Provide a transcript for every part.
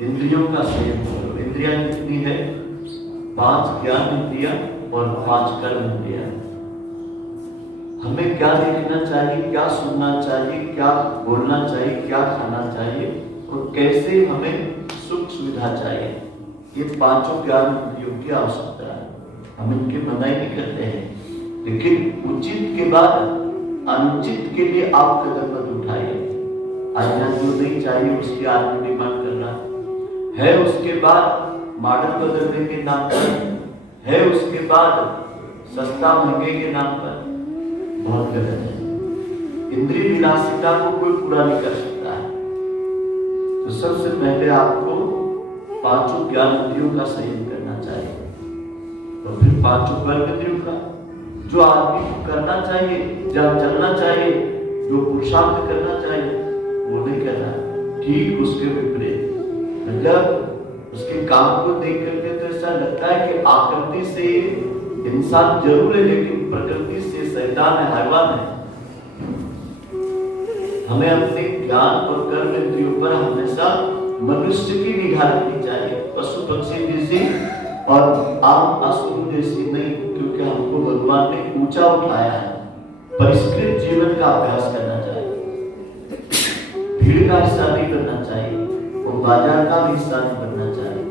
इंद्रियों का संयम करो। इंद्रियां कितनी है? 5 ज्ञान इंद्रियां और 5 कर्म इंद्रियां। हमें क्या देखना चाहिए, क्या सुनना चाहिए, क्या बोलना चाहिए, क्या खाना चाहिए और कैसे हमें सुख सुविधा चाहिए, ये 5 ज्ञान इंद्रियों की आवश्यकता है। हम इनकी मनाही नहीं करते हैं, लेकिन उचित के बाद अनुचित के लिए आप कदम मत उठाइए। आज जो नहीं चाहिए उसकी आदमी डिमांड कर रहा है, उसके बाद मॉडल बदलने के नाम पर है, उसके बाद सस्ता महंगे के नाम पर। बहुत गलत है। इंद्रिय विलासिता को कोई पूरा नहीं कर सकता है। तो सबसे पहले आपको 5 ज्ञान इंद्रियों का संयम करना चाहिए और फिर 5 कर्म इंद्रियों का। जो आदमी को करना चाहिए, जब चलना चाहिए, जो पुरुषार्थ करना चाहिए, वो नहीं करना, ठीक उसके विपरीत। मतलब उसके काम को देख करके तो ऐसा लगता है कि आकृति से इंसान जरूर है, लेकिन प्रकृति से शैतान है, हैवान है। हमें अपने ज्ञान और कर्म इंद्रियों पर हमेशा मनुष्य की निगाह रखनी चाहिए, पशु पक्षी जैसी और आम असुर जैसी नहीं, क्योंकि हमको भगवान ने ऊंचा उठाया है। परिष्कृत जीवन का अभ्यास करना चाहिए, भीड़ का हिस्सा नहीं बनना चाहिए और बाजार का भी हिस्सा नहीं बनना चाहिए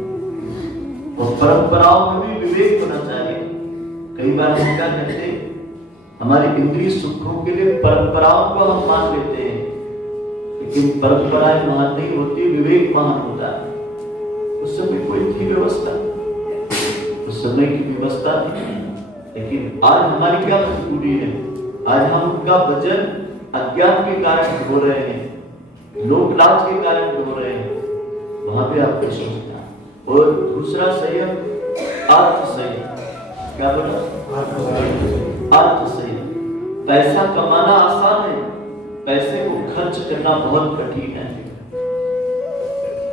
और परंपराओं में भी विवेक होना चाहिए। कई बार हम क्या कहते हैं, हमारे इंद्रिय सुखों के लिए परंपराओं को हम मान लेते हैं, लेकिन परंपराएं महान नहीं होती, विवेक महान होता है। उस समय कोई थी व्यवस्था, उस समय की व्यवस्था थी, लेकिन आज हमारी क्या मजबूरी है? आज हम उनका वजन अज्ञान के कारण हो रहे हैं, लोक लाज के कारण हो रहे हैं। वहां पे आपको सोचना। और दूसरा संयम अर्थ संयम। क्या बोला? अर्थ संयम। पैसा कमाना आसान है, पैसे को खर्च करना बहुत कठिन है।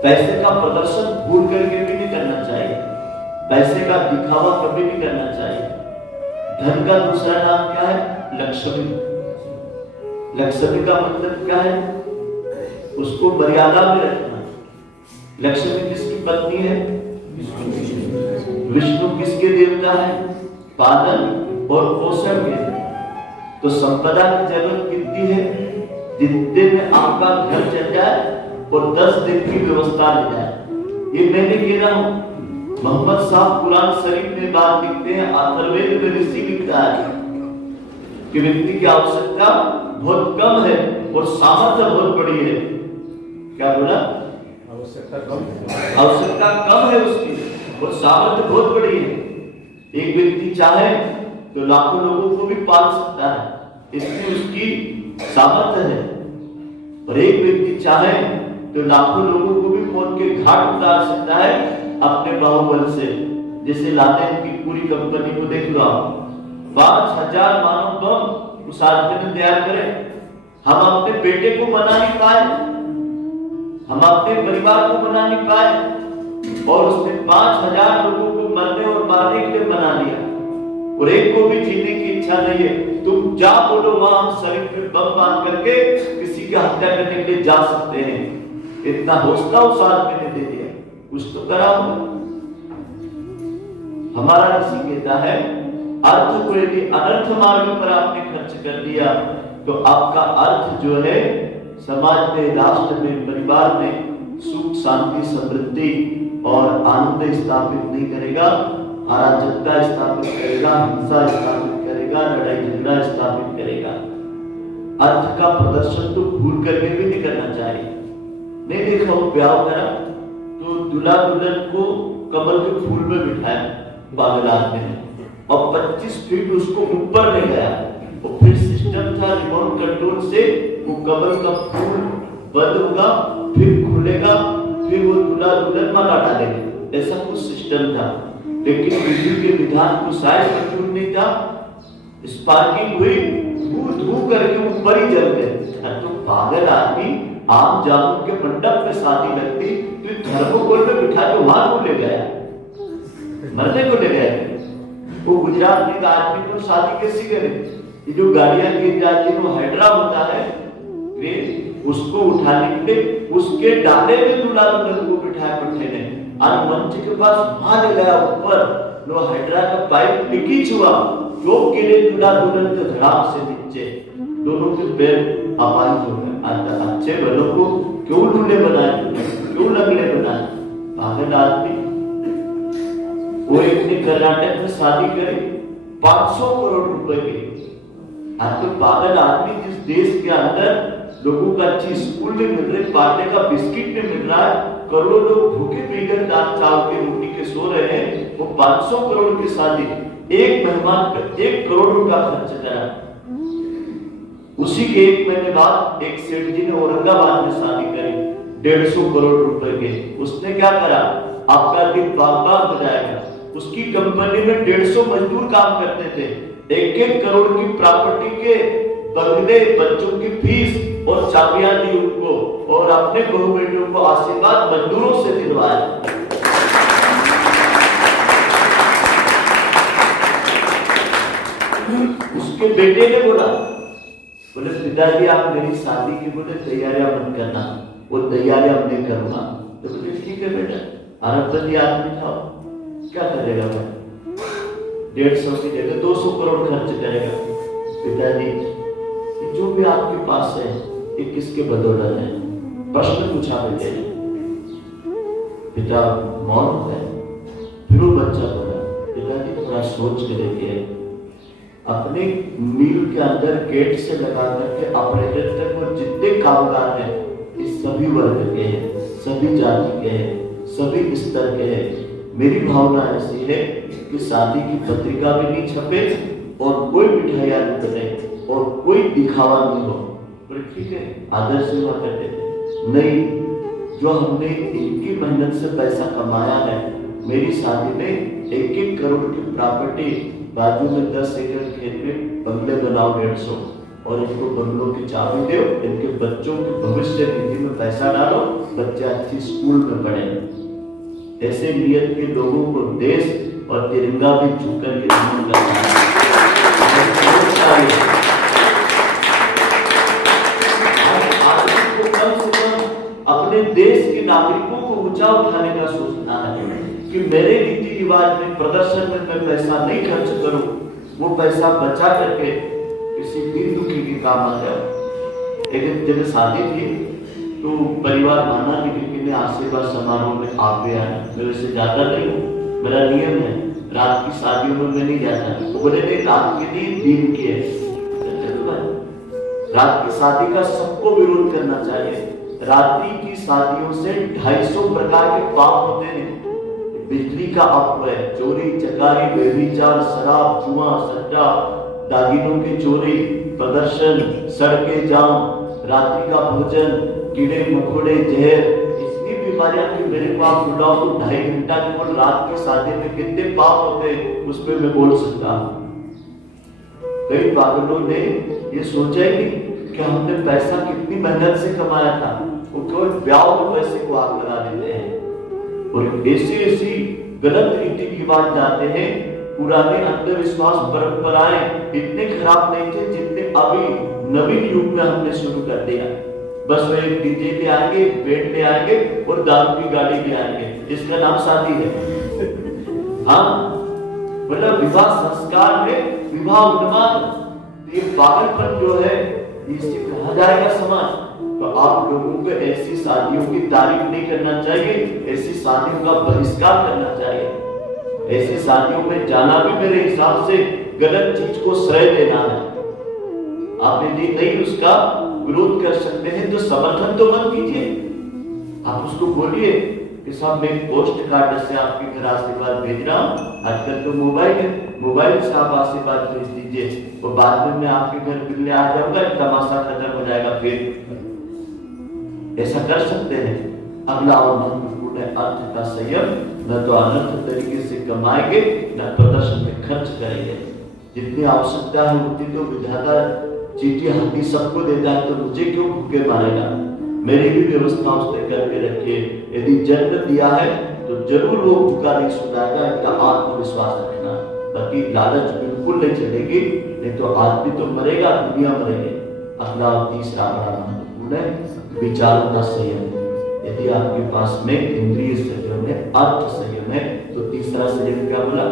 पैसे का प्रदर्शन भूल करके भी नहीं करना चाहिए, पैसे का दिखावा कभी नहीं करना चाहिए। धन का दूसरा नाम क्या है? लक्ष्मी। लक्ष्मी का मतलब क्या है? उसको मर्यादा में रखना। लक्ष्मी किसकी पत्नी है? विष्णु किसके देवता है? पालन और पोषण के। तो संपदा की जरूरत कितनी है? जितने में आपका घर चल जाए और 10 दिन की व्यवस्था ले जाए। ये मैं नहीं कह रहा हूं, मोहम्मद साहब कुरान शरीफ में बात लिखते हैं, अथर्ववेद में ऋषि लिखता है कि व्यक्ति की आवश्यकता बहुत कम है और सामर्थ्य बहुत बड़ी है। क्या बोला? आवश्यकता कम है उसकी और सामर्थ्य बहुत बड़ी है। एक व्यक्ति चाहे तो लाखों लोगों को भी पाल सकता है, इसलिए उसकी सामर्थ्य है। और एक व्यक्ति चाहे तो लाखों लोगों को भी मौत के घाट उतार सकता है अपने बाहुबल से। जैसे लादेन की पूरी कंपनी को देख लो आप, 5000 मानव बम उस आदमी ने तैयार करे। हम अपने बेटे को मना नहीं पाए, हम अपने परिवार को मना नहीं पाए, और उसने 5000 लोगों को मरने और मारने के लिए बना लिया और एक को भी जीने की इच्छा नहीं है। तुम जा बोलो, वहां हम शरीर पे बम बांध करके किसी की हत्या करने के लिए जा सकते हैं। इतना हौसला उस आदमी ने दे दिया, कुछ तो करा होगा। हमारा ऋषि कहता है, अर्थ को यदि अनर्थ मार्ग पर आपने खर्च कर दिया तो आपका अर्थ जो है समाज में, राष्ट्र में, परिवार में सुख शांति समृद्धि और आनंद स्थापित नहीं करेगा, अराजकता स्थापित करेगा, हिंसा स्थापित करेगा, लड़ाई झगड़ा स्थापित करेगा। अर्थ का प्रदर्शन तो भूल करके भी नहीं करना चाहिए। नहीं देखा वो ब्याह करा तो दूल्हा दुल्हन को कमल के फूल में बिठाया बागलात में और 25 फीट उसको ऊपर ले गया और फिर सिस्टम था रिमोट कंट्रोल से वो कमल का फूल बंद होगा, फिर खुलेगा, फिर वो दूल्हा दुल्हन माला डालेंगे। ऐसा कुछ सिस्टम था, लेकिन विधि के विधान को शायद मंजूर नहीं था। स्पार्किंग हुई, धू करके ऊपर ही जल गए। तो पागल आदमी, आम जामुन के मंडप में शादी लगती तो थर्मोकोल में बिठा के वहां को ले गया, मरने को ले गया। वो गुजरात में आदमी को शादी कैसी करे? ये जो गाड़ियां गिर जाती है वो हाइड्रा होता है, उसको उठाने के लिए उसके डाले में दूल्हा दुल्हन को बिठाया पट्टे ने और मंच के पास वहां ले गया ऊपर नो हाइड्रा का पाइप लीकेज हुआ जो गिरे दूल्हा दुल्हन के धड़ाम से नीचे दोनों के पैर आवाज हो गए। अच्छे बलों को क्यों लूले बनाए, क्यों लगले बनाए? पागल आदमी। वो एक ने कर्नाटक में शादी करी 500 करोड़ रुपए की। आज तो पागल आदमी जिस देश के अंदर लोगों को अच्छी स्कूल में मिल रही, पार्ले का बिस्किट में मिल रहा है, करोड़ों लोग भूखे पीकर दाल चावल की रोटी के सो रहे हैं, वो 500 करोड़ की शादी एक मेहमान पर 1 करोड़ रुपया खर्च करा। उसी के 1 महीने बाद एक सेठ जी ने औरंगाबाद में शादी करी 150 करोड़ रुपए के। उसने क्या करा, आपका दिन बाग बाग हो जाएगा। उसकी कंपनी में 150 मजदूर काम करते थे, 1-1 करोड़ की प्रॉपर्टी के बंगले, बच्चों की फीस और चाबियां दी उनको और अपने बहू बेटियों को आशीर्वाद मजदूरों से दिलवाया। उसके बेटे ने बोला, बोले पिताजी आप मेरी शादी की बोले तैयारियां मत करना, वो तैयारियां मैं करूंगा। तो बोले ठीक है बेटा, अरबपति आदमी था, क्या करेगा भाई? 150 की जगह 200 करोड़ खर्च करेगा। पिताजी जो भी आपके पास है ये किसके बदौलत है? प्रश्न पूछा बेटे ने। पिता मौन हो गए। फिर वो बच्चा बोला, पिताजी थोड़ा सोच के देखिए, अपने मिल के अंदर गेट से लगा करके ऑपरेटर तक वो जितने कामगार हैं इस सभी वर्ग के हैं, सभी जाति के हैं, सभी स्तर के हैं। मेरी भावना ऐसी है कि शादी की पत्रिका भी नहीं छपे और कोई मिठाइयां नहीं बने और कोई दिखावा नहीं हो। पर ठीक है, आदर्श हुआ करते थे नहीं, जो हमने इनकी मेहनत से पैसा कमाया है, मेरी शादी में 1-1 करोड़ की प्रॉपर्टी, बाजू में 10 एकड़ खेत में बंगले बनाओ 150 और इनको बंगलों की चाबी दो, इनके बच्चों के भविष्य निधि में पैसा डालो, बच्चे अच्छी स्कूल में पढ़े। ऐसे नियत के लोगों को देश और तिरंगा भी झुककर के नमन करना है। अपने देश के नागरिकों को ऊंचा उठाने का सोचना है कि मेरे रीति रिवाज में, प्रदर्शन में मैं पैसा नहीं खर्च करूं, वो पैसा बचा करके किसी दीन दुखी के काम आ जाए। एक जगह शादी थी तो परिवार माना कि आशीर्वाद समारोह में आप भी आए। मैं वैसे जाता नहीं हूँ, मेरा नियम है रात की शादियों में मैं नहीं जाता। तो बोले नहीं, रात के लिए दिन की है। रात की शादी का सबको विरोध करना चाहिए। रात्रि की शादियों से 250 प्रकार के पाप होते हैं। बिजली का अपव्यय, चोरी चकारी, व्यभिचार, शराब, जुआ, सट्टा, दागिनों की चोरी, प्रदर्शन, सड़कें जाम, रात्रि का भोजन, कीड़े मकोड़े, जहर, इतनी बीमारियां कि मेरे पास बुलाओ तो 2.5 घंटा केवल रात की शादी में कितने पाप होते हैं उसमें मैं बोल सकता हूँ। कई पागलों ने ये सोचा ही नहीं कि हमने पैसा कितनी मेहनत से कमाया था, वो केवल ब्याह के पैसे को आग लगा देते हैं और ऐसी गलत रीति रिवाज जाते हैं। पुराने अंधविश्वास परंपराएं इतने खराब नहीं थे जितने अभी नवीन युग में हमने शुरू कर दिया। बस वो एक डीजे ले आएंगे, बेड ले आएंगे और दारू की गाड़ी ले आएंगे, इसका नाम शादी है। हाँ, मतलब विवाह संस्कार में विवाह उन्माद, ये पागलपन जो है इसे कहा जाएगा समाज। तो आप लोगों को ऐसी शादियों की तारीफ नहीं करना चाहिए, ऐसी शादियों का बहिष्कार करना चाहिए। ऐसी शादियों में जाना भी मेरे हिसाब से गलत चीज को श्रेय देना है। आप यदि नहीं उसका विरोध कर सकते हैं तो समर्थन तो मत कीजिए। आप उसको बोलिए कि साहब मैं पोस्ट कार्ड से आपके घर आशीर्वाद भेज रहा हूँ, आजकल तो मोबाइल है, मोबाइल से आप आशीर्वाद भेज दीजिए और बाद में मैं आपके घर मिलने आ जाऊंगा, तमाशा खत्म हो जाएगा। फिर ऐसा कर सकते हैं। अगला और महत्वपूर्ण है अर्थ का संयम। न तो अनर्थ तरीके से कमाएंगे, न प्रदर्शन में खर्च करेंगे। जितनी आवश्यकता है उतनी तो विधाता चीटी हाथी सबको देता है, तो मुझे क्यों भूखे मारेगा? मेरी भी व्यवस्था उसने करके रखी है। यदि जन्म दिया है तो जरूर वो भूखा नहीं सुनाएगा, इनका आत्मविश्वास रखना। बाकी लालच बिल्कुल नहीं चलेगी, नहीं तो आदमी तो मरेगा, दुनिया मरेगी। अगला और तीसरा बड़ा महत्वपूर्ण है विचारों का संयम। यदि आपके पास में इंद्रिय संयम है, अर्थ संयम है, तो तीसरा संयम क्या बोला?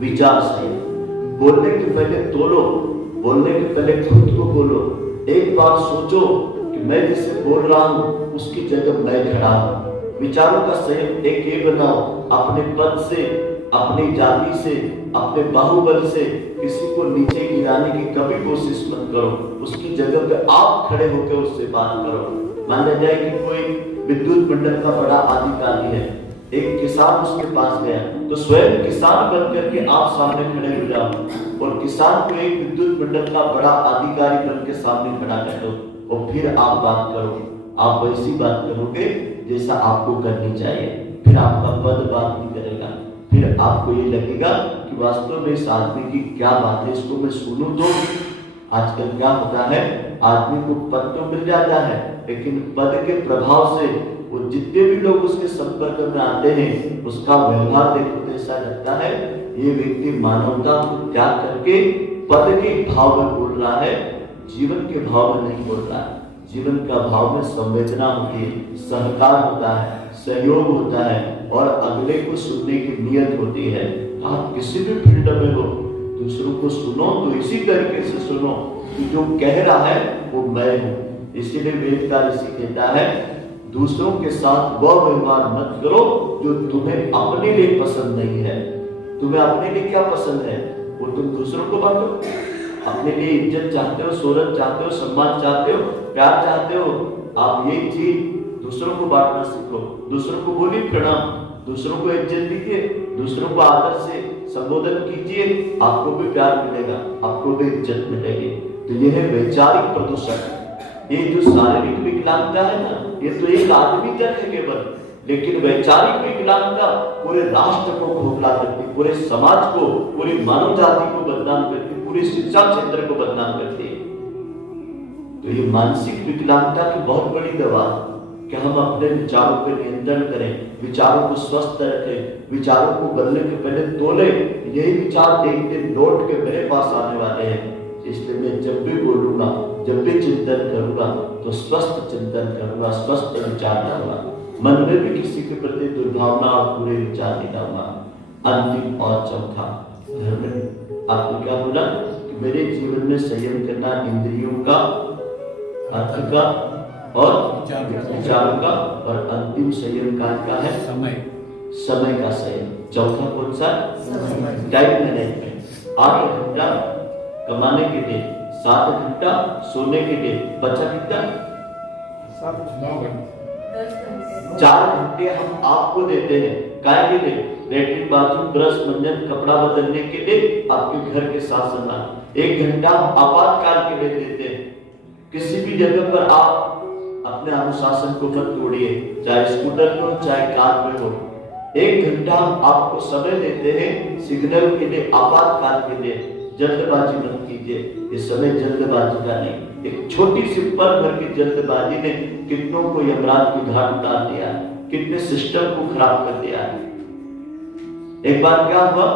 विचार संयम। बोलने के पहले तोलो, बोलने के पहले खुद को बोलो। एक बार सोचो कि मैं जिससे बोल रहा हूं उसकी जगह मैं खड़ा हूं। विचारों का संयम एक ये बनाओ, अपने पद से, अपनी जाति से, अपने बाहुबल से किसी को नीचे गिराने की कभी कोशिश मत करो। उसकी जगह पे आप खड़े होकर उससे बात करो। मान लिया जाए कि कोई विद्युत मंडल का बड़ा अधिकारी है, एक किसान उसके पास गया, तो स्वयं किसान बन करके आप सामने खड़े हो जाओ और किसान को एक विद्युत मंडल का बड़ा अधिकारी बन के सामने खड़ा कर दो और फिर आप बात करो। आप वैसी बात करोगे जैसा आपको करनी चाहिए। फिर आपका पद बात नहीं करेगा, फिर आपको ये लगेगा कि वास्तव में इस आदमी की क्या बात है, इसको मैं सुनूं तो। आजकल क्या होता है, आदमी को पद तो मिल जाता है, लेकिन पद के प्रभाव से वो जितने भी लोग उसके संपर्क में आते हैं उसका व्यवहार देखो तो ऐसा लगता है ये व्यक्ति मानवता को त्याग करके पद के भाव में बोल रहा है, जीवन के भाव में नहीं बोल रहा है। जीवन का भाव में संवेदना होती है, सहकार होता है, सहयोग होता है और अगले को सुनने की नियत होती है। आप किसी भी फील्ड में हो, दूसरों को सुनो तो इसी तरीके से सुनो कि जो कह रहा है वो मैं हूं। इसीलिए वेद का ऋषि कहता है दूसरों के साथ वह व्यवहार मत करो जो तुम्हें अपने लिए पसंद नहीं है। तुम्हें अपने लिए क्या पसंद है वो तुम दूसरों को बांटो। अपने लिए इज्जत चाहते हो, शोहरत चाहते हो, सम्मान चाहते हो, प्यार चाहते हो, आप ये चीज दूसरों को बांटना सीखो। दूसरों को बोलिए प्रणाम, दूसरों को इज्जत दीजिए, दूसरों को आदर से संबोधन कीजिए, आपको भी प्यार मिलेगा, आपको भी इज्जत मिलेगी। तो यह है वैचारिक प्रदूषण। ये जो शारीरिक विकलांगता है ना, ये तो एक आदमी तक है केवल, लेकिन वैचारिक विकलांगता पूरे राष्ट्र को खोखला करती, पूरे समाज को, पूरी मानव जाति को बदनाम करती, पूरी शिक्षा क्षेत्र को बदनाम करती है। तो ये मानसिक विकलांगता की बहुत बड़ी दवा कि हम अपने विचारों पर नियंत्रण करें, विचारों को स्वस्थ रखें, विचारों को बदलने के पहले तोले। यही विचार एक दिन लौट के मेरे पास आने वाले हैं। इसलिए मैं जब भी बोलूंगा, जब भी चिंतन करूंगा तो स्वस्थ चिंतन करूंगा, स्वस्थ विचार करूंगा। मन में भी किसी के प्रति दुर्भावना और बुरे विचार नहीं लाऊंगा। अंतिम और चौथा धर्म। आपको क्या बोला कि मेरे जीवन में संयम करना इंद्रियों का, अर्थ का और विचारों का, और अंतिम संयम का है समय का संयम। चौथा कौन सा? Time management. 8 घंटा कमाने के लिए, 7 घंटा सोने के लिए, बचा कितना? 4 घंटे हम आपको देते हैं। काय के लिए? लेटरिन, बाथरूम, ब्रश, मंजन, कपड़ा बदलने के लिए, आपके घर के साथ सामान। 1 घंटा हम आपातकाल के लिए देते हैं। किसी भी जगह पर आप अपने अनुशासन को मत तोड़िए, चाहे स्कूटर में हो, चाहे कार में हो। 1 घंटा हम आपको समय देते हैं सिग्नल के लिए, आपातकाल के लिए। जल्दबाजी मत कीजिए, ये समय जल्दबाजी का नहीं। एक छोटी सी पल भर की जल्दबाजी ने कितनों को यमराज की घाट उतार दिया, कितने सिस्टम को खराब कर दिया है। एक बार क्या हुआ,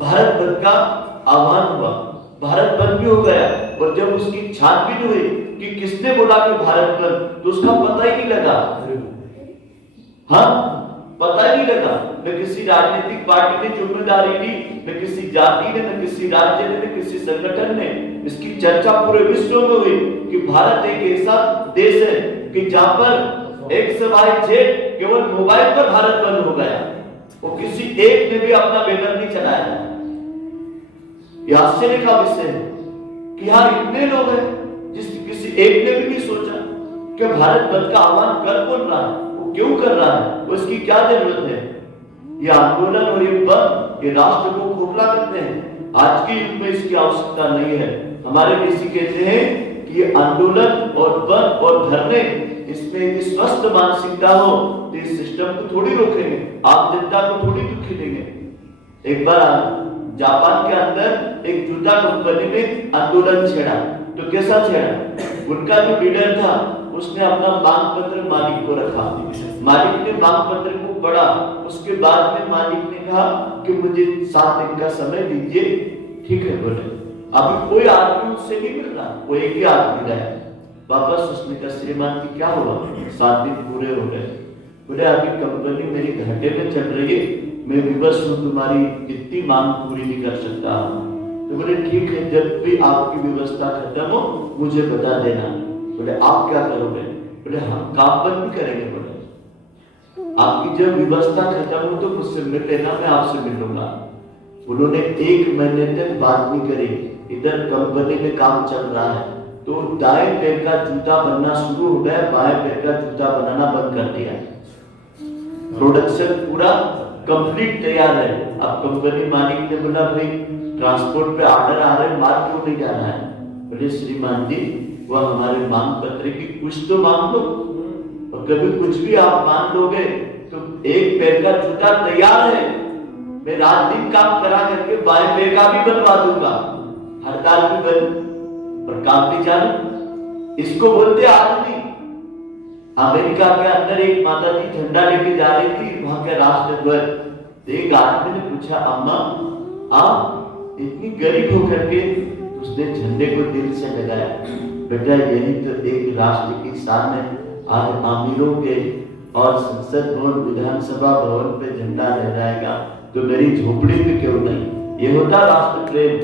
भारत बंद का आह्वान हुआ, भारत बंद भी हो गया, और जब उसकी छानबीन हुई कि किसने बोला कि भारत बंद, तो उसका पता ही नहीं लगा। हाँ, पता ही नहीं लगा। न किसी राजनीतिक पार्टी ने जिम्मेदारी ली, न किसी जाति ने, न किसी राज्य ने, न किसी संगठन ने। इसकी चर्चा पूरे विश्व में हुई कि भारत एक ऐसा देश है कि जहां पर XYZ केवल मोबाइल पर भारत बंद हो गया, वो किसी एक ने भी अपना बैनर नहीं चलाया। यह आश्चर्य का विषय है कि यहाँ इतने लोग हैं जिस किसी एक ने भी नहीं सोचा कि भारत बंद का आह्वान कर कौन रहा है, वो क्यों कर रहा है, उसकी क्या जरूरत है। ये आंदोलन और ये बंद ये राष्ट्र को खोखला करते हैं। आज के युग में इसकी आवश्यकता नहीं है। हमारे ऋषि कहते हैं कि ये आंदोलन और बंद और धरने, इसमें एक स्वस्थ मानसिकता हो तो इस सिस्टम को थोड़ी रोकेंगे, आम जनता को थोड़ी दुखी देंगे। एक बार जापान के अंदर एक जूता कंपनी में आंदोलन छेड़ा, तो कैसा छेड़ा, उनका जो लीडर था उसने अपना मांग पत्र मालिक को रखा। मालिक ने मांग पत्र को पढ़ा, उसके बाद में मालिक ने कहा कि मुझे 7 दिन का समय दीजिए। ठीक है बोले, अभी कोई आदमी उससे नहीं मिल रहा, वो एक ही आदमी रहा। वापस उसने कहा श्रीमान जी क्या हुआ? 7 दिन पूरे हो गए। बोले अभी कंपनी मेरी घाटे में चल रही है, मैं विवश हूँ, तुम्हारी इतनी मांग पूरी नहीं कर सकता। तो बोले ठीक है, जब भी आपकी व्यवस्था खत्म हो मुझे बता देना। बोले आप क्या करोगे? बोले हम काम बंद नहीं करेंगे। बोले आपकी जब व्यवस्था खत्म हो तो मुझसे मिल लेना, मैं आपसे मिलूंगा। उन्होंने 1 महीने तक बात नहीं करी। इधर कंपनी में काम चल रहा है तो दाएं पैर का जूता बनना शुरू हो गया, बाएं पैर का जूता बनाना बंद कर दिया। प्रोडक्शन पूरा कंप्लीट तैयार है। अब कंपनी मालिक ने बोला भाई ट्रांसपोर्ट पे ऑर्डर आ रहे, माल क्यों नहीं जाना है? बोले श्रीमान जी वह हमारे मांग पत्र की कुछ तो मांग लो, और कभी कुछ भी आप मान लोगे तो 1 पैर का जूता तैयार है, मैं रात दिन काम करा करके बाएं पैर का भी बनवा दूंगा, हड़ताल भी बंद और काम भी चालू। इसको बोलते आदमी। अमेरिका के अंदर एक माता जी झंडा लेके जा रही थी, वहां के राष्ट्र ध्वज। एक आदमी ने पूछा अम्मा आप इतनी गरीब होकर के, उसने झंडे को दिल से लगाया। बेटा यही तो एक राष्ट्र की शान है। आज अमीरों के और संसद भवन विधानसभा भवन पे झंडा लहराएगा तो मेरी झोपड़ी पे क्यों नहीं? ये होता राष्ट्र प्रेम।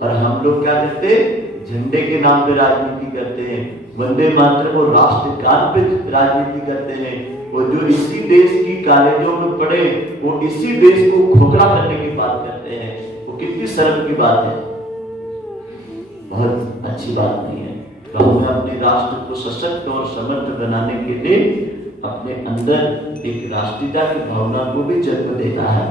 और हम लोग क्या करते? झंडे के नाम पे राजनीति करते हैं, वंदे मातरम और राष्ट्रगान पे राजनीति करते हैं। वो जो इसी देश की कॉलेजों में पढ़े वो इसी देश को खोखला करने की बात करते हैं। वो कितनी शर्म की बात है, बहुत अच्छी बात नहीं है। तो हमें अपने राष्ट्र को सशक्त और समर्थ बनाने के लिए अपने अंदर एक राष्ट्रीयता की भावना को भी जन्म देना है।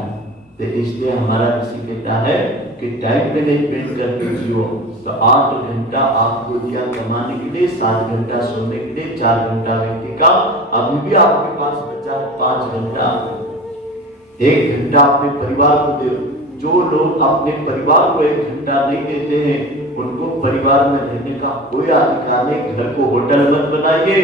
तो इसलिए हमारा किसी कहता है कि टाइम मैनेजमेंट करके जियो। तो 8 घंटा आपको दिया कमाने के लिए, 7 घंटा सोने के लिए, 4 घंटा व्यक्ति का, अभी भी आपके पास बचा 5 घंटा। 1 घंटा अपने परिवार को दो। जो लोग अपने परिवार को 1 घंटा नहीं देते हैं उनको परिवार में रहने का कोई अधिकार नहीं। घर को होटल मत बनाइए,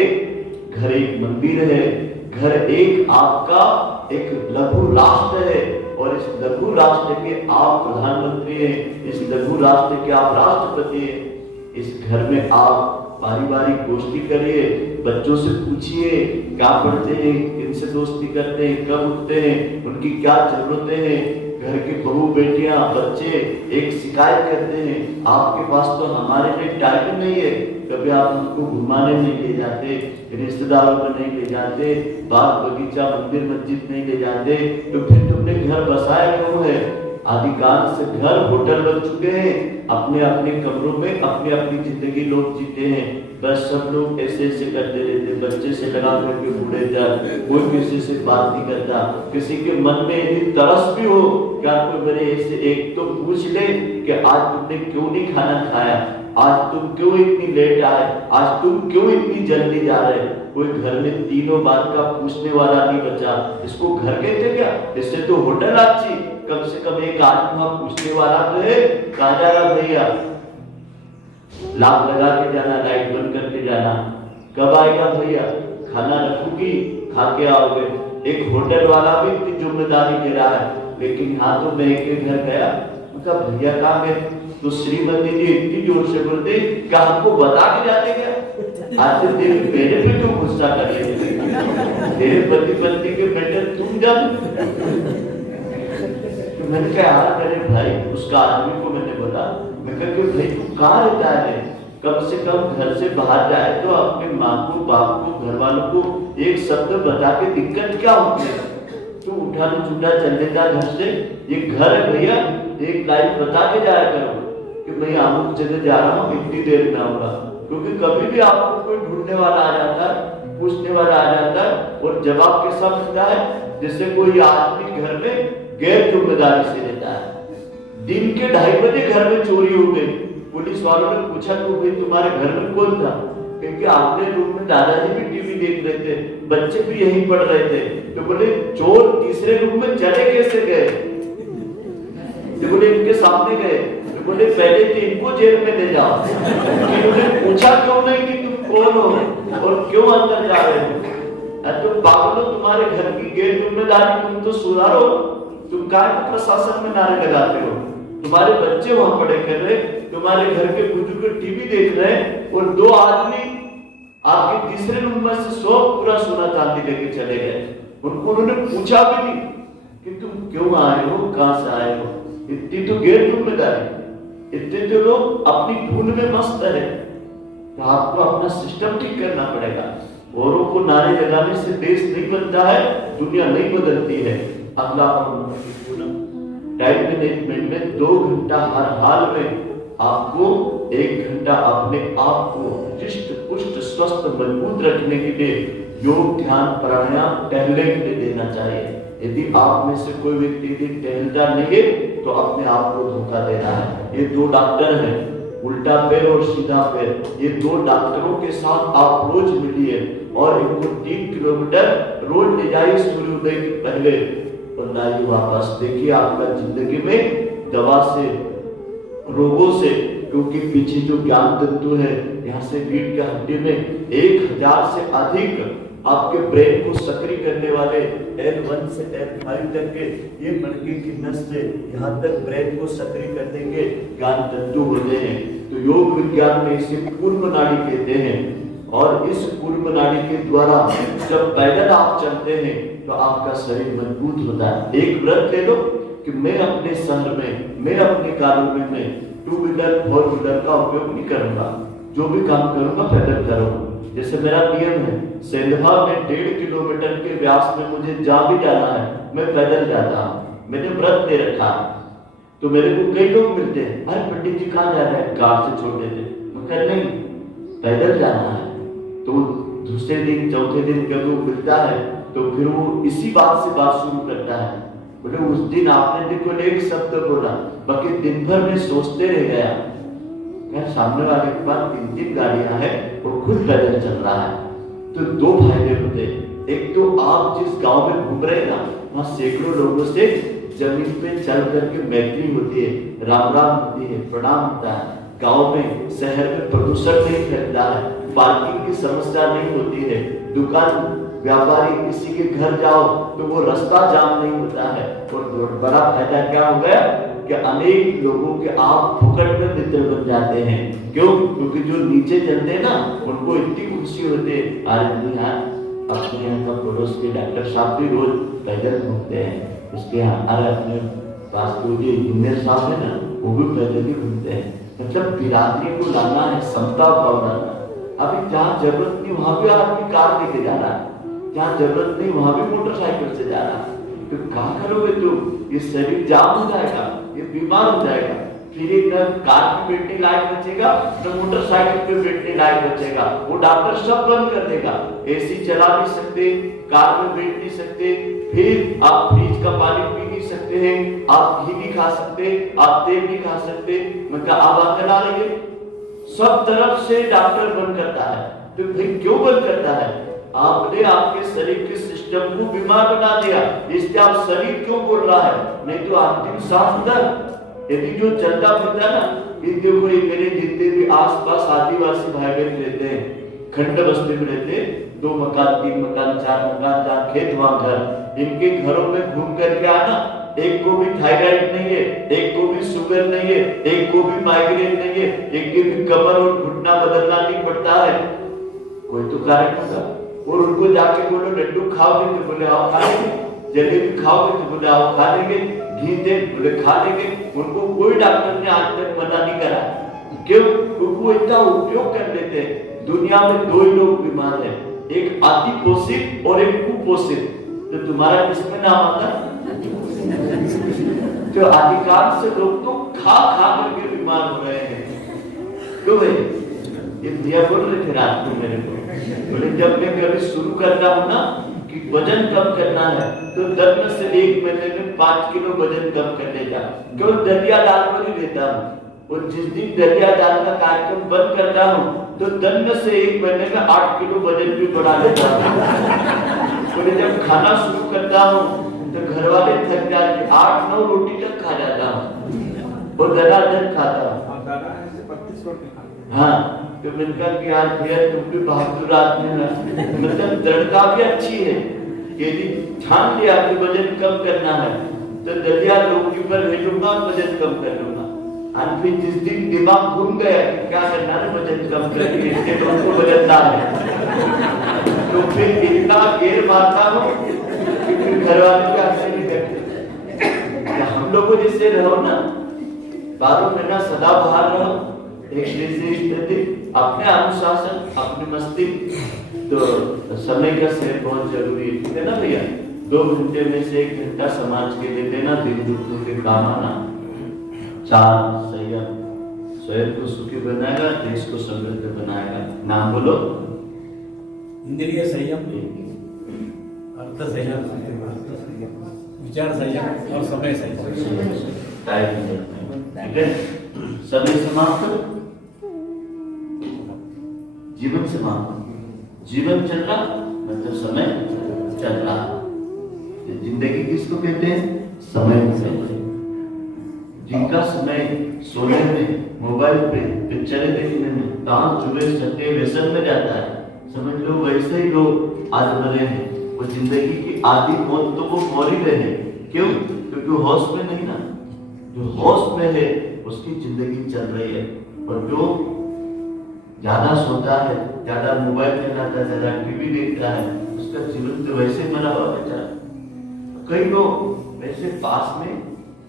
घर एक मंदिर है, घर एक आपका एक लघु राष्ट्र है, और इस लघु राष्ट्र के आप प्रधानमंत्री हैं, इस लघु राष्ट्र के आप राष्ट्रपति हैं। इस घर में आप पारिवारिक गोष्ठी करिए, बच्चों से पूछिए क्या पढ़ते हैं, किनसे दोस्ती करते हैं, कब उठते हैं, उनकी क्या जरूरतें हैं। घर के बहू बेटियां बच्चे एक शिकायत करते हैं आपके पास तो हमारे लिए टाइम नहीं है, कभी आप उनको घुमाने नहीं ले जाते, रिश्तेदारों को नहीं ले जाते, बाग बगीचा मंदिर मस्जिद नहीं ले जाते, तो फिर तुमने घर बसाया क्यों है? अधिकांश घर होटल बन चुके हैं, अपने अपने कमरों में अपनी अपनी जिंदगी लोग जीते हैं। बस सब लोग ऐसे ऐसे करते रहते, बच्चे से लगा करके बूढ़े तक, कोई किसी से बात नहीं करता। किसी के मन में इतनी तरस भी हो क्या कोई मेरे ऐसे एक तो पूछ ले कि आज तुमने क्यों नहीं खाना खाया, आज तुम क्यों इतनी लेट आए, आज तुम क्यों इतनी जल्दी जा रहे? कोई घर में तीनों बात का पूछने वाला नहीं बचा। इसको घर कहते क्या? इससे तो होटल अच्छी, कम से कम एक आदमी वहां पूछने वाला तो है। कहाँ जा रहा भैया? लाभ लगा के जाना, लाइट बंद करके जाना। कब आएगा भैया? खाना रखूंगी, खा के आओगे। एक होटल वाला भी इतनी जिम्मेदारी ले रहा है। लेकिन यहाँ तो मैं एक घर गया, उनका भैया कहाँ गए? तो श्रीमती जी इतनी जोर से बोलते क्या हमको बता के जाते क्या? आज तो मेरे पे क्यों गुस्सा कर रहे थे? तेरे पति पत्नी के बेटे तुम जान। तो मैंने क्या यार करे भाई, उसका आदमी को मैंने बोला, मैं कहा कि भाई तू कहाँ रहता है? कम से कम घर से बाहर जाए तो अपने माँ को, बाप को, घर वालों को एक शब्द बता के दिक्कत क्या होती है? तू उठा तो छूटा चल देता घर से। ये घर है भैया, एक लाइन बता के जाया करो कि मैं अमुक जगह जा रहा हूँ, इतनी देर में आऊंगा। क्योंकि कभी भी आपको कोई ढूंढने वाला आ जाता है, पूछने वाला आ जाता है, और जवाब के साथ मिलता है जैसे कोई आदमी घर में गैर जिम्मेदारी से रहता है। दिन के 2:30 बजे घर में चोरी हो गई। पुलिस वालों ने पूछा तो भाई तुम्हारे घर में कौन था? क्योंकि आपने रूम में दादाजी भी टीवी देख रहे थे, बच्चे भी यहीं पढ़ रहे थे। तो बोले चोर तीसरे रूम में चले कैसे गए? तो बोले इनके सामने गए। तो बोले पहले तो इनको जेल में ले जाओ। इन्होंने पूछा क्यों नहीं कि तुम कौन हो और क्यों अंदर जा रहे हो? तो पागलों, तुम्हारे घर की गैर जिम्मेदारी तुम तो सुधारो। तुम काय को प्रशासन में नारे लगाते हो? तुम्हारे बच्चे वहां पढ़े कर रहे, तुम्हारे घर के बुजुर्ग टीवी देख रहे हैं और दो आदमी आपके तीसरे नंबर से 100 पूरा सोना चांदी लेके चले गए। उनको उन्होंने पूछा भी नहीं कि तुम क्यों आए हो, कहां से आए हो। इतनी तो गैर जिम्मेदारी, इतने तो लोग अपनी धुन में मस्त है। तो आपको अपना सिस्टम ठीक करना पड़ेगा। औरों को नारे लगाने से देश नहीं बनता है, दुनिया नहीं बदलती है। अगला टाइम मैनेजमेंट में 2 घंटा हर हाल में आपको 1 घंटा अपने आप को हृष्ट पुष्ट स्वस्थ मजबूत रखने के लिए योग ध्यान प्राणायाम टहलने के लिए देना चाहिए। यदि आप में से कोई व्यक्ति टहलता नहीं है तो अपने आप को धोखा दे रहा है। ये 2 डॉक्टर हैं, उल्टा पैर और सीधा पैर, ये 2 डॉक्टरों के साथ आप रोज मिलिए और इनको 3 किलोमीटर रोज ले जाइए सूर्योदय के पहले और लाइए वापस। देखिए आपका जिंदगी में दवा से, रोगों से, क्योंकि पीछे जो ज्ञान तंतु है यहाँ से रीढ़ के हड्डी में 1000 से अधिक आपके ब्रेन को सक्रिय करने वाले L1 से L5 तक के ये मणके की नस से यहाँ तक ब्रेन को सक्रिय कर देंगे ज्ञान तंतु होते हैं। तो योग विज्ञान में इसे पूर्व नाड़ी कहते हैं। और इस पूर्व नाड़ी के द्वारा जब पैदल आप चलते हैं तो आपका शरीर मजबूत होता है। एक व्रत ले लो कि मैं अपने शहर में, मैं अपने कारोबार में 2 व्हीलर 4 व्हीलर का उपयोग नहीं करूंगा, जो भी काम करूंगा पैदल करूंगा। जैसे मेरा नियम है, सेंधवा में 1.5 किलोमीटर के व्यास में मुझे जहां भी जाना है मैं पैदल जाता हूँ। मैंने व्रत ले रखा। तो मेरे को कई लोग मिलते हैं, अरे पंडित जी कहाँ जा रहे हैं, कार से छोड़ देते। मैं कह नहीं, पैदल जाना है। तो दूसरे दिन चौथे दिन जब वो मिलता है तो फिर वो इसी बात से बात शुरू करता है, बोले उस दिन आपने देखो एक शब्द बोला, बाकी दिन भर में सोचते रह गया। सामने वाले के पास 3 गाड़ियां हैं, वो खुद पैदल चल रहा है। तो 2 फायदे होते हैं। एक तो आप जिस गांव में घूम रहे हैं ना, वहाँ सैकड़ों लोगों से जमीन पे चल करके मैत्री होती है, राम राम होती है, प्रणाम होता है। गांव में, शहर में प्रदूषण नहीं फैलता है, पार्किंग की समस्या नहीं होती है, दुकान व्यापारी किसी के घर जाओ तो वो रास्ता जाम नहीं होता है। और बड़ा फायदा क्या हो गया कि अनेक लोगों के आप फुकट में मित्र बन जाते हैं। क्यों? क्योंकि जो नीचे चलते हैं ना, उनको इतनी खुशी होती है। अपने यहाँ का पड़ोस के डॉक्टर साहब भी रोज पैदल घूमते हैं, उसके यहाँ अपने पास जो इंजीनियर साहब है ना, वो भी पैदल ही घूमते हैं। मतलब बिरादरी को लाना है, समता भाव लाना। अभी जहाँ जरूरत नहीं वहां भी आदमी कार लेके जा रहा है, जहाँ जरूरत नहीं वहां भी मोटरसाइकिल से जा रहा है। तो कहाँ करोगे तुम? ये शरीर जाम हो जाएगा, ये बीमार हो जाएगा। फिर एक कार पे बैठने लायक बचेगा तो मोटरसाइकिल पे बैठने लायक बचेगा। वो डॉक्टर सब बंद कर देगा, एसी चला नहीं सकते, कार में बैठ नहीं सकते, फिर आप फ्रिज का पानी पी नहीं सकते हैं, आप घी नहीं खा सकते, आप तेल नहीं खा सकते। मतलब आप अकल आ रही है, सब तरफ से डॉक्टर बंद करता है। तो भाई क्यों बंद करता है? आपने आपके शरीर के सिस्टम को बीमार बना दिया, इसलिए आप शरीर क्यों बोल रहा है? नहीं तो अंतिम सांस तक यदि जो चलता फिरता ना, देखो मेरे जितने भी आसपास आदिवासी भाई बहन रहते हैं, खंड बस्ती में रहते हैं, 2 मकान 3 मकान 4 मकान, जहाँ खेत वहाँ घर, इनके घरों में घूम करके आना, एक को भी थायराइड नहीं है, एक को भी शुगर नहीं है, एक को भी माइग्रेन नहीं है, एक के भी कमर और घुटना बदलना नहीं पड़ता है, कोई तो कारण होगा। और उनको जाके बोलो लड्डू खाओगे तो बोले आओ खा लेंगे, जलेबी खाओगे तो बोले आओ खा लेंगे, घी दे बोले खा लेंगे। उनको कोई डॉक्टर ने आज तक मना नहीं करा। क्यों? क्योंकि वो इतना उपयोग कर लेते हैं। दुनिया में 2 ही लोग बीमार हैं, एक अति पोषित और एक कुपोषित। तो तुम्हारा किसमें नाम आता? जो अधिकांश लोग तो खा खा करके बीमार हो रहे हैं। क्यों भाई? ये भैया बोल रहे थे रात को मेरे को, बोले जब मैं कभी शुरू करता हूँ ना कि वजन कम करना है तो 10 से 1 महीने में 5 किलो वजन कम कर लेता। क्यों? दलिया दाल पर ही लेता हूँ। और जिस दिन दलिया दाल का कार्यक्रम बंद करता हूँ तो 10 से 1 महीने में 8 किलो वजन भी बढ़ा लेता हूँ। बोले जब खाना शुरू करता हूँ तो घर वाले थक जाते, 8-9 रोटी तक खा जाता हूँ और दलादल खाता हूँ। हाँ, तो मैंने कहा कि आज भैया तुम भी बहादुर आदमी है, मतलब दृढ़ता भी अच्छी है। यदि ठान लिया कि वजन कम करना है तो दलिया लौकी पर भेजूंगा, वजन कम कर लूंगा। और फिर जिस दिन दिमाग घूम गया कि क्या करना है वजन कम करके इसके तो उनको बदलना है, तो फिर इतना गेर मारता हूँ कि फिर घर वाले क्या नहीं करते। हम लोगों जैसे रहो ना, 12 महीना सदा बाहर रहो, एक स्थिति अपने अनुशासन अपनी मस्ती, तो समय का सेव बहुत जरूरी है ना भैया। 2 घंटे में से 1 घंटा समाज के लिए देना, दिन दुखों के काम आना। 4 संयम, स्वयं को सुखी बनाएगा, देश को समृद्ध बनाएगा। नाम बोलो। इंद्रिय संयम, अर्थ संयम, विचार संयम और समय संयम। ठीक है, समय समाप्त, जीवन समाप्त। जीवन चल रहा मतलब समय चल रहा। जिंदगी किसको कहते हैं? समय को। जिनका समय सोने में, मोबाइल पे, पिक्चरें देखने में, ताश जुए सट्टे व्यसन में जाता है, समझ लो वैसे ही लोग आज मरे हैं। वो जिंदगी की आधी मौत तो वो मर ही रहे हैं। क्यों? क्योंकि होश में नहीं ना। जो होश में है उसकी जिंदगी चल रही है, और जो ज्यादा सोता है, ज्यादा मोबाइल चलाता है, ज्यादा टीवी देखता है, उसका जीवन तो वैसे मरा हुआ बेचारा। कई लोग वैसे पास में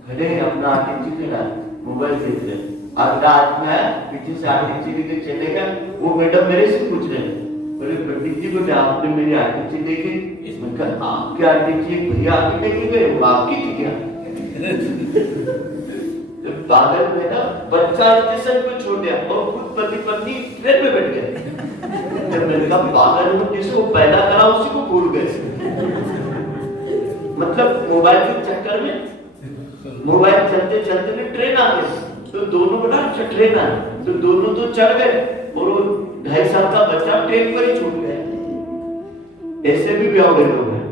खड़े हैं, अपना आगे चिल्ला मोबाइल देख रहे हैं, अगला आदमी आया पीछे से आगे चिल्ले के चलेगा, वो मैडम मेरे से पूछ रहे हैं, बोले पंडित जी बोले आपने मेरी आगे चिल्ले के, इसमें कहा आपके आगे चिल्ले भैया आगे लेके गए, वो आपकी थी क्या? पागल में ना बच्चा स्टेशन पे छोड़ दिया और खुद पति पत्नी ट्रेन में बैठ गए। जब मैंने कहा पागल हूँ, जिसको पैदा करा उसी को भूल गए। मतलब मोबाइल के चक्कर में, मोबाइल चलते चलते में ट्रेन आ गई, तो दोनों बड़ा अच्छा ट्रेन आ, तो दोनों तो चढ़ गए और वो 2.5 साल का बच्चा ट्रेन पर ही छूट गया। ऐसे भी ब्याह लोग हैं,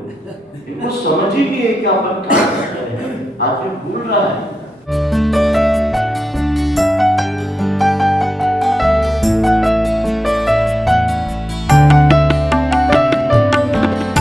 इनको समझ ही नहीं है कि अपन क्या कर रहे हैं, आदमी भूल रहा है।